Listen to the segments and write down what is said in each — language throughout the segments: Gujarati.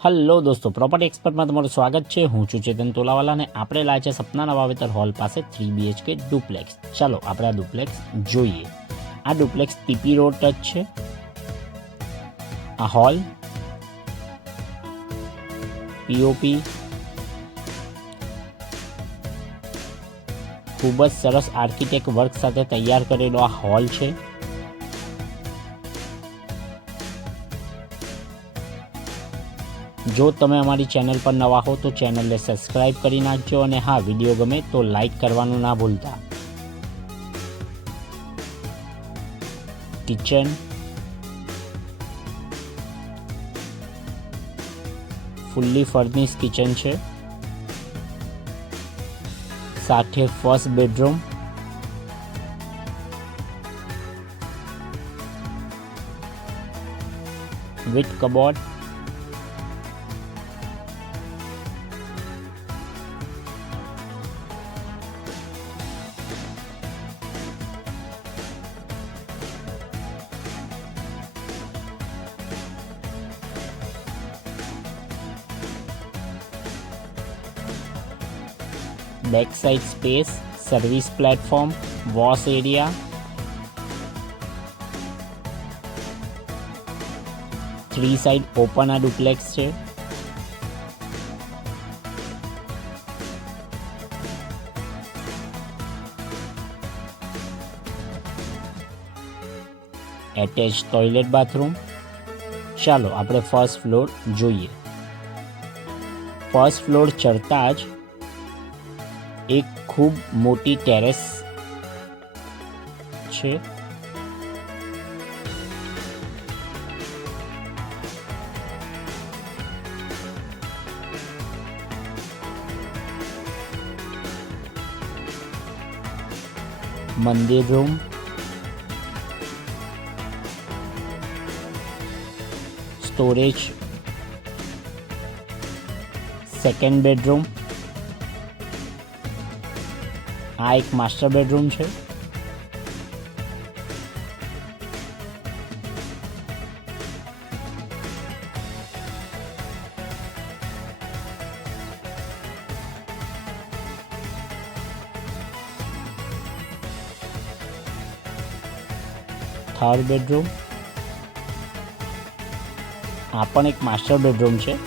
હલો દોસ્તો, પ્રોપર્ટી એક્સપર્ટમાં તમારું સ્વાગત છે। હું છું ચેતન તોલાવાલા અને આપણે લાયા છે સપનાના વાવેતર હોલ પાસે 3 BHK ડુપ્લેક્સ। ચાલો આપણે આ ડુપ્લેક્સ જોઈએ। આ ડુપ્લેક્સ પીપી રોડ ટચ છે। આ હોલ પીઓપી ખૂબ જ સરસ આર્કિટેક્ટ વર્ક સાથે તૈયાર કરેલો આ હોલ છે। જો તમે અમારી ચેનલ પર નવા હો તો ચેનલને સબસ્ક્રાઇબ કરી નાખજો અને હા, વિડીયો ગમે તો લાઈક કરવાનું ના ભૂલતા। કિચન, ફુલ્લી ફર્નિશ કિચન છે, સાથે first bedroom, with cupboard, back side space, service platform, wash area, 3 side open આ ડુપ્લેક્સ છે। Attach toilet bathroom. ચાલો આપણે ફર્સ્ટ ફ્લોર જોઈએ। ફર્સ્ટ ફ્લોર ચડતા જ એક ખૂબ મોટી ટેરેસ છે। મંદિર રૂમ, સ્ટોરેજ, સેકન્ડ બેડરૂમ, આ એક માસ્ટર બેડરૂમ છે। થર્ડ બેડરૂમ, આ પણ એક માસ્ટર બેડરૂમ છે।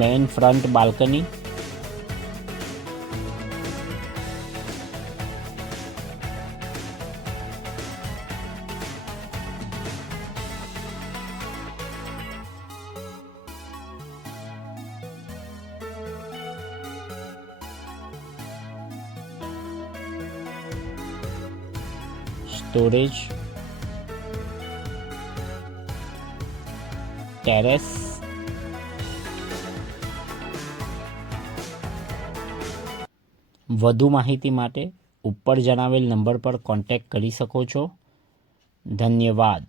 Main front balcony, storage, terrace, વધુ માહિતી માટે ઉપર જણાવેલ નંબર પર કોન્ટેક્ટ કરી શકો છો। ધન્યવાદ।